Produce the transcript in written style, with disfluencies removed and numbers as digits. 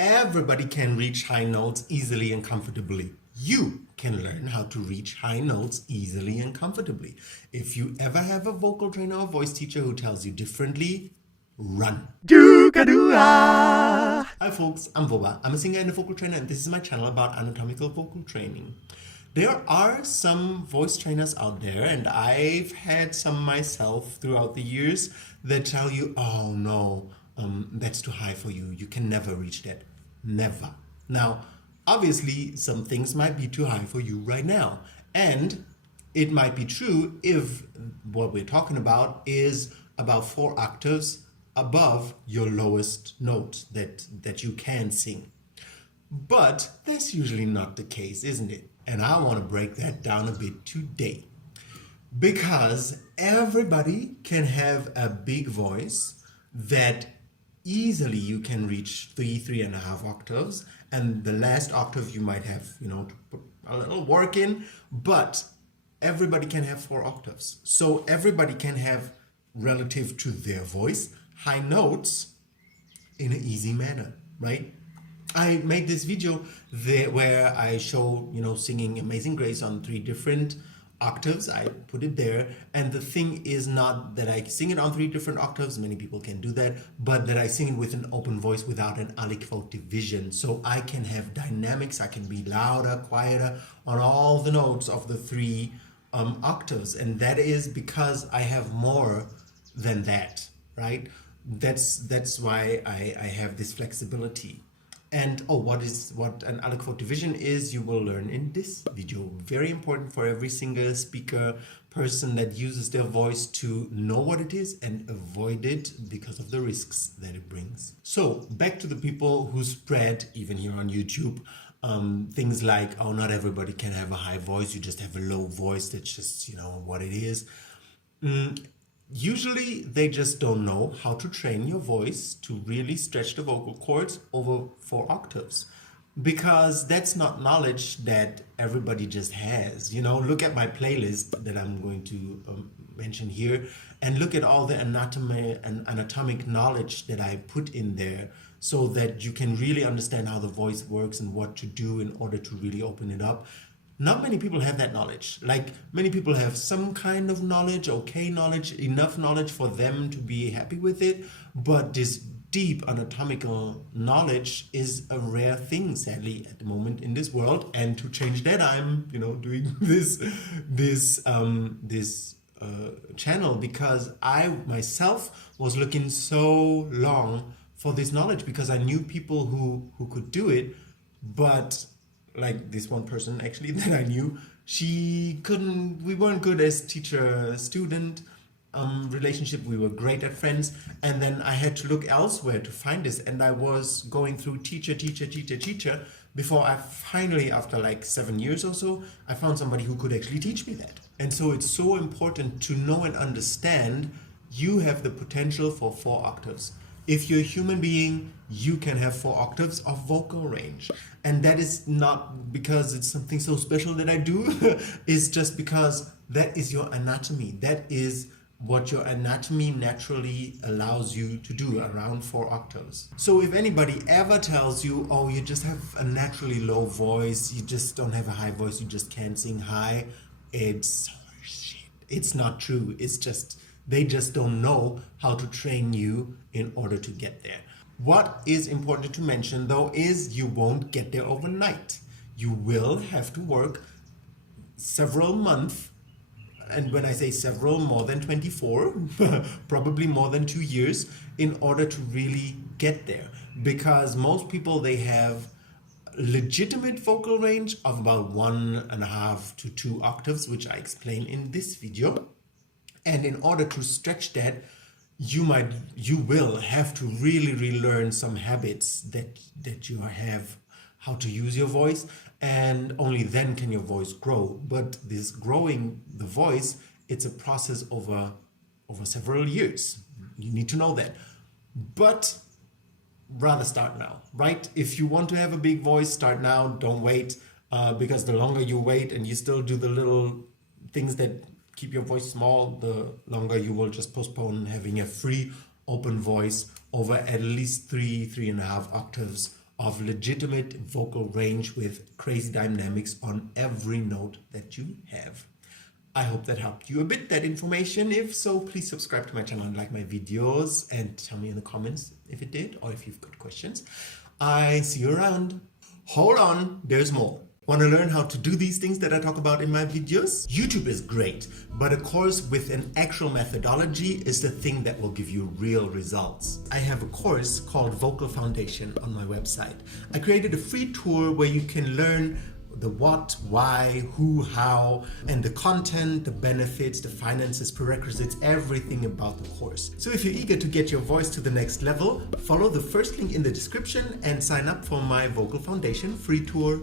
everybody can reach high notes easily and comfortably. You can learn how to reach high notes easily and comfortably. If you ever have a vocal trainer or voice teacher who tells you differently, run. Hi folks, I'm Voba. I'm a singer and a vocal trainer, and this is my channel about anatomical vocal training. There are some voice trainers out there, and I've had some myself throughout the years that tell you, oh no, that's too high for you. You can never reach that. Never. Now, obviously, some things might be too high for you right now. And it might be true if what we're talking about is about 4 octaves above your lowest note that you can sing. But that's usually not the case, isn't it? And I want to break that down a bit today. Because everybody can have a big voice that easily you can reach 3.5 octaves, and the last octave you might have, to put a little work in, but everybody can have 4 octaves. So everybody can have, relative to their voice, high notes in an easy manner, right? I made this video there where I show, singing Amazing Grace on 3 different octaves. I put it there, and the thing is not that I sing it on 3 different octaves, many people can do that, but that I sing it with an open voice without an aliquot division. So I can have dynamics, I can be louder, quieter on all the notes of the 3 octaves, and that is because I have more than that, right? That's why I have this flexibility. And what an aliquot division is, you will learn in this video. Very important for every singer, speaker, person that uses their voice to know what it is and avoid it because of the risks that it brings. So back to the people who spread, even here on YouTube, things like, oh, not everybody can have a high voice, you just have a low voice, that's just, what it is. Usually they just don't know how to train your voice to really stretch the vocal cords over 4 octaves, because that's not knowledge that everybody just has. Look at my playlist that I'm going to mention here, and look at all the anatomic knowledge that I put in there so that you can really understand how the voice works and what to do in order to really open it up. Not many people have that knowledge. Like, many people have some kind of knowledge, okay knowledge, enough knowledge for them to be happy with it. But this deep anatomical knowledge is a rare thing, sadly, at the moment in this world. And to change that, I'm, doing this channel, because I myself was looking so long for this knowledge, because I knew people who could do it, but like this one person actually that I knew, we weren't good as teacher-student relationship. We were great at friends, and then I had to look elsewhere to find this, and I was going through teacher before I finally, after like 7 years or so, I found somebody who could actually teach me that. And so it's so important to know and understand you have the potential for 4 octaves. If you're a human being, you can have 4 octaves of vocal range. And that is not because it's something so special that I do. It's just because that is your anatomy. That is what your anatomy naturally allows you to do, around 4 octaves. So if anybody ever tells you, oh, you just have a naturally low voice, you just don't have a high voice, you just can't sing high, it's horseshit. It's not true. It's just, they just don't know how to train you in order to get there. What is important to mention, though, is you won't get there overnight. You will have to work several months, and when I say several, more than 24, probably more than 2 years, in order to really get there. Because most people, they have legitimate vocal range of about 1.5 to 2 octaves, which I explain in this video. And in order to stretch that, you will have to really relearn some habits that you have, how to use your voice, and only then can your voice grow. But this growing the voice, it's a process over several years. You need to know that. But rather start now, right? If you want to have a big voice, start now, don't wait, because the longer you wait and you still do the little things that keep your voice small, the longer you will just postpone having a free open voice over at least 3.5 octaves of legitimate vocal range with crazy dynamics on every note that you have. I hope that helped you a bit, that information. If so, please subscribe to my channel and like my videos, and tell me in the comments if it did or if you've got questions. I see you around. Hold on, there's more. Want to learn how to do these things that I talk about in my videos? YouTube is great, but a course with an actual methodology is the thing that will give you real results. I have a course called Vocal Foundation on my website. I created a free tour where you can learn the what, why, who, how, and the content, the benefits, the finances, prerequisites, everything about the course. So if you're eager to get your voice to the next level, follow the first link in the description and sign up for my Vocal Foundation free tour.